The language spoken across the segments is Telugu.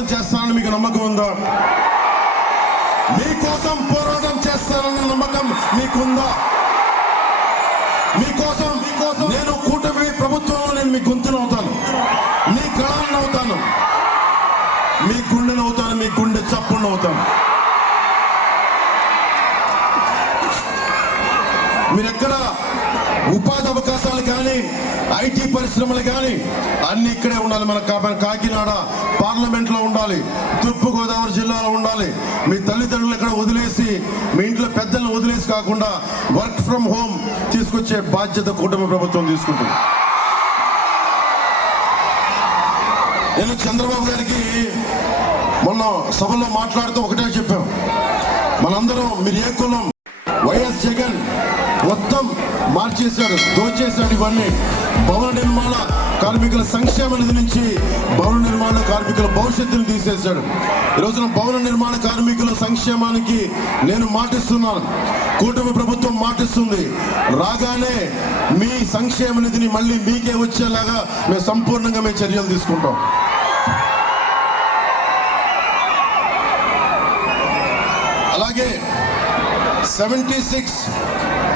పోరాటం చేస్తానని మీకు నమ్మకం ఉందా? మీకోసం పోరాటం చేస్తానన్న నమ్మకం మీకుందా? మీకోసం నేను కూటమి ప్రభుత్వంలో నేను మీ గొంతునవుతాను, మీ గళాన్ని అవుతాను, మీ గుండెనవుతాను, మీ గుండె చప్పుడును అవుతాను. మీరెక్కడ ఉపాధి అవకాశాలు కానీ ఐటీ పరిశ్రమలు కానీ అన్ని ఇక్కడే ఉండాలి. మన కాకినాడ పార్లమెంట్లో ఉండాలి, తూర్పుగోదావరి జిల్లాలో ఉండాలి. మీ తల్లిదండ్రులు ఇక్కడ వదిలేసి, మీ ఇంట్లో పెద్దలను వదిలేసి కాకుండా వర్క్ ఫ్రమ్ హోమ్ తీసుకొచ్చే బాధ్యత కూటమి ప్రభుత్వం తీసుకుంటుంది. నేను చంద్రబాబు గారికి మొన్న సభలో మాట్లాడుతూ ఒకటే చెప్పాం, మనందరం మీరు ఏ కులం, వైఎస్ జగన్ మొత్తం మార్చేశాడు, దోచేశాడు. ఇవన్నీ భవన నిర్మాణ కార్మికుల సంక్షేమ నిధి నుంచి భవన నిర్మాణ కార్మికుల భవిష్యత్తును తీసేశాడు. ఈరోజున భవన నిర్మాణ కార్మికుల సంక్షేమానికి నేను మాటిస్తున్నాను, కూటమి ప్రభుత్వం మాటిస్తుంది. రాగానే మీ సంక్షేమ నిధిని మళ్ళీ మీకే వచ్చేలాగా మేము సంపూర్ణంగా మేము చర్యలు తీసుకుంటాం. అలాగే 76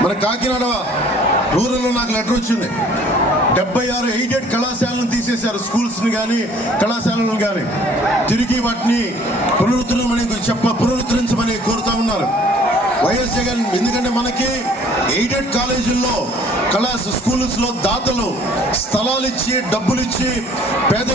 మన కాకినాడ రూరల్లో నాకు లెటర్ వచ్చింది. 76 ఎయిడెడ్ కళాశాలను తీసేశారు, స్కూల్స్ని కానీ కళాశాలను కానీ. తిరిగి వాటిని పునరుద్ధరించమని కోరుతా ఉన్నారు వైఎస్ జగన్. ఎందుకంటే మనకి ఎయిడెడ్ కాలేజీల్లో స్కూల్స్లో దాతలు స్థలాలు ఇచ్చి డబ్బులు ఇచ్చి పేద